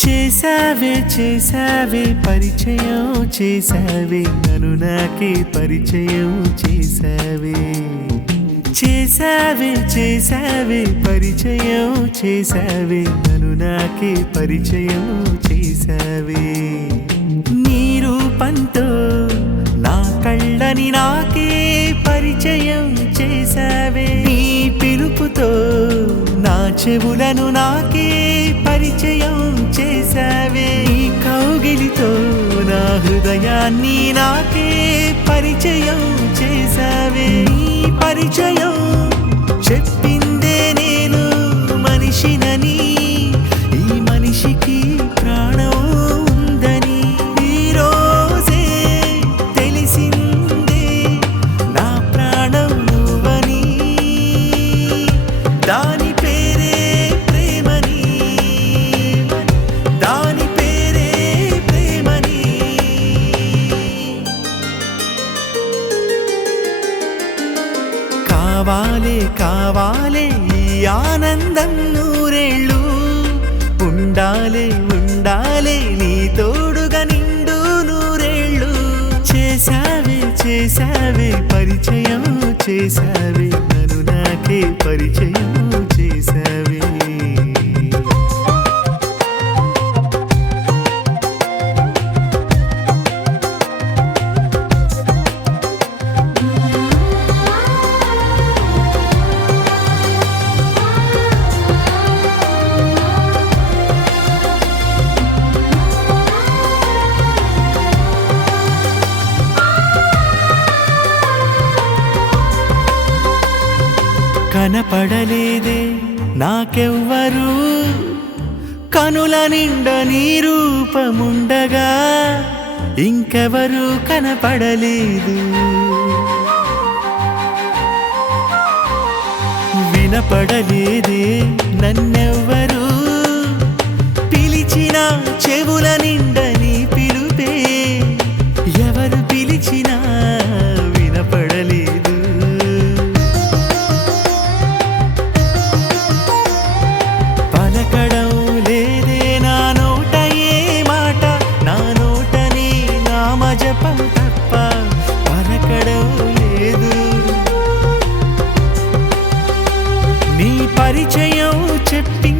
చేసావే చేసావే పరిచయం చేసావే నన్ను నాకే పరిచయం చేసావే చేసావే చేసావే పరిచయం చేసావే నన్ను నాకే పరిచయం చేసావే నీ రూపంతో నా కళ్ళని నాకే పరిచయం చేసావే నీ పిలుపుతో నా చెవులను నాకే పరిచయం చేసావే నీ కౌగిలితో నా హృదయాన్ని నాకే పరిచయం చేసావే నీ పరిచయం చెప్పిందే నేను మనిషినని ఈ మనిషికి ప్రాణం ఉందని ఈ రోజే తెలిసిందే నా ప్రాణం నువ్వని దాని పేరే ప్రేమని దాని పేరే ప్రేమని కావాలే కావాలే ఈ ఆనందం నూరేళ్ళు ఉండాలే ఉండాలే నీ తోడుగా నిండు నూరేళ్ళు చేసావే చేసావే పరిచయం చేసావే నన్ను నాకే పరిచయం చేసావే కనపడలేదే నాకెవ్వరు కనుల నిండా నీ రూపముండగా ఇంకెవరు కనపడలేదు వినపడలేదే నన్నెవ్వరు పిలిచిన చెవుల నిండా నీ పిలుపే ఎవరు పిలిచినా వినపడలేదు పలకడం లేదే నా నోట ఏ మాట నా నోటని నామజపం తప్ప పలకడం లేదు నీ పరిచయం చెప్పి